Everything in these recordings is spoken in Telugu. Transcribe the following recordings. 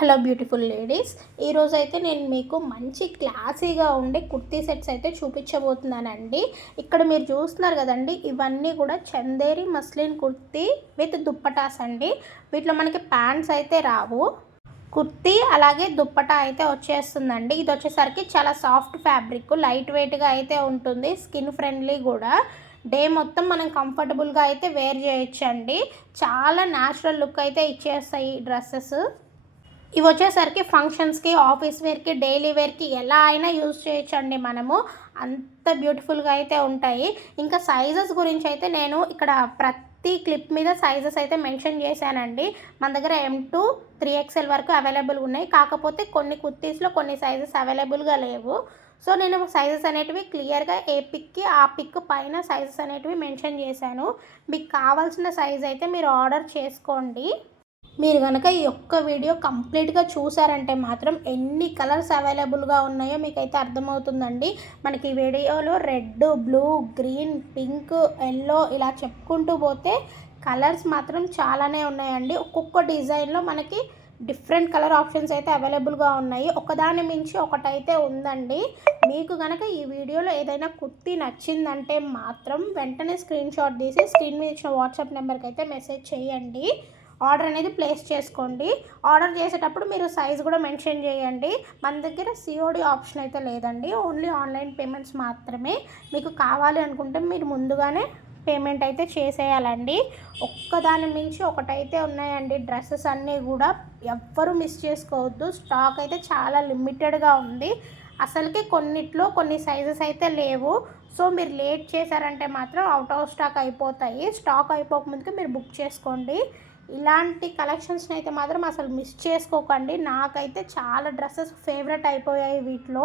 హలో బ్యూటిఫుల్ లేడీస్, ఈరోజు అయితే నేను మీకు మంచి క్లాసీగా ఉండే కుర్తీ సెట్స్ అయితే చూపించబోతున్నానండి. ఇక్కడ మీరు చూస్తున్నారు కదండి, ఇవన్నీ కూడా చందేరి మస్లిన్ కుర్తీ విత్ దుప్పటాస్ అండి. వీటిలో మనకి ప్యాంట్స్ అయితే రావు, కుర్తీ అలాగే దుప్పటా అయితే వచ్చేస్తుందండి. ఇది వచ్చేసరికి చాలా సాఫ్ట్ ఫ్యాబ్రిక్, లైట్ వెయిట్గా అయితే ఉంటుంది, స్కిన్ ఫ్రెండ్లీ కూడా. డే మొత్తం మనం కంఫర్టబుల్గా అయితే వేర్ చేయొచ్చండి. చాలా న్యాచురల్ లుక్ అయితే ఇచ్చేస్తాయి ఈ డ్రెస్సెస్. ఇవి వచ్చేసరికి ఫంక్షన్స్కి, ఆఫీస్ వేర్కి, డైలీ వేర్కి ఎలా అయినా యూజ్ చేయొచ్చండి మనము. అంత బ్యూటిఫుల్గా అయితే ఉంటాయి. ఇంకా సైజెస్ గురించి అయితే నేను ఇక్కడ ప్రతి క్లిప్ మీద సైజెస్ అయితే మెన్షన్ చేశానండి. మన దగ్గర M2 3XL వరకు అవైలబుల్గా ఉన్నాయి. కాకపోతే కొన్ని కుర్తీస్లో కొన్ని సైజెస్ అవైలబుల్గా లేవు. సో నేను సైజెస్ అనేటివి క్లియర్గా ఏ పిక్కి ఆ పిక్ పైన సైజెస్ అనేటివి మెన్షన్ చేశాను. మీకు కావాల్సిన సైజ్ అయితే మీరు ఆర్డర్ చేసుకోండి. మీరు కనుక ఈ ఒక్క వీడియో కంప్లీట్గా చూసారంటే మాత్రం ఎన్ని కలర్స్ అవైలబుల్గా ఉన్నాయో మీకైతే అర్థమవుతుందండి. మనకి ఈ వీడియోలో red, blue, green, pink, yellow ఇలా చెప్పుకుంటూ పోతే కలర్స్ మాత్రం చాలానే ఉన్నాయండి. ఒక్కొక్క డిజైన్లో మనకి డిఫరెంట్ కలర్ ఆప్షన్స్ అయితే అవైలబుల్గా ఉన్నాయి. ఒకదాని మించి ఒకటైతే ఉందండి. మీకు కనుక ఈ వీడియోలో ఏదైనా కుర్తీ నచ్చిందంటే మాత్రం వెంటనే స్క్రీన్ షాట్ తీసి స్క్రీన్ మీద ఇచ్చిన వాట్సాప్ నెంబర్కి అయితే మెసేజ్ చేయండి. ఆర్డర్ అనేది ప్లేస్ చేసుకోండి. ఆర్డర్ చేసేటప్పుడు మీరు సైజ్ కూడా మెన్షన్ చేయండి. మన దగ్గర సిఓడి ఆప్షన్ అయితే లేదండి, ఓన్లీ ఆన్లైన్ పేమెంట్స్ మాత్రమే. మీకు కావాలి అనుకుంటే మీరు ముందుగానే పేమెంట్ అయితే చేసేయాలండి. ఒక్కదాని మించి ఒకటైతే ఉన్నాయండి డ్రెస్సెస్ అన్నీ కూడా, ఎవ్వరూ మిస్ చేసుకోవద్దు. స్టాక్ అయితే చాలా లిమిటెడ్గా ఉంది. అసలుకి కొన్నిట్లో కొన్ని సైజెస్ అయితే లేవు. సో మీరు లేట్ చేశారంటే మాత్రం అవుట్ ఆఫ్ స్టాక్ అయిపోతాయి. స్టాక్ అయిపోకముందుకే మీరు బుక్ చేసుకోండి. ఇలాంటి కలెక్షన్స్ని అయితే మాత్రం అసలు మిస్ చేసుకోకండి. నాకైతే చాలా డ్రెస్సెస్ ఫేవరెట్ అయిపోయాయి వీటిలో.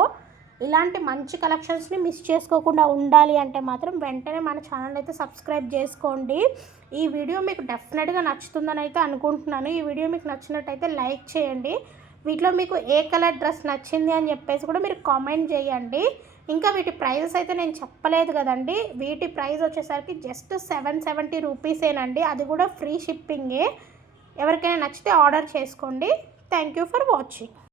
ఇలాంటి మంచి కలెక్షన్స్ని మిస్ చేసుకోకుండా ఉండాలి అంటే మాత్రం వెంటనే మన ఛానల్ అయితే సబ్స్క్రైబ్ చేసుకోండి. ఈ వీడియో మీకు డెఫినెట్గా నచ్చుతుందని అయితే అనుకుంటున్నాను. ఈ వీడియో మీకు నచ్చినట్టయితే లైక్ చేయండి. వీటిలో మీకు ఏ కలర్ డ్రెస్ నచ్చింది అని చెప్పేసి కూడా మీరు కామెంట్ చేయండి. ఇంకా వీటి ప్రైజెస్ అయితే నేను చెప్పలేదు కదండి. వీటి ప్రైస్ వచ్చేసరికి జస్ట్ 770 రూపీసేనండి. అది కూడా ఫ్రీ షిప్పింగే. ఎవరికైనా నచ్చితే ఆర్డర్ చేసుకోండి. Thank you for watching.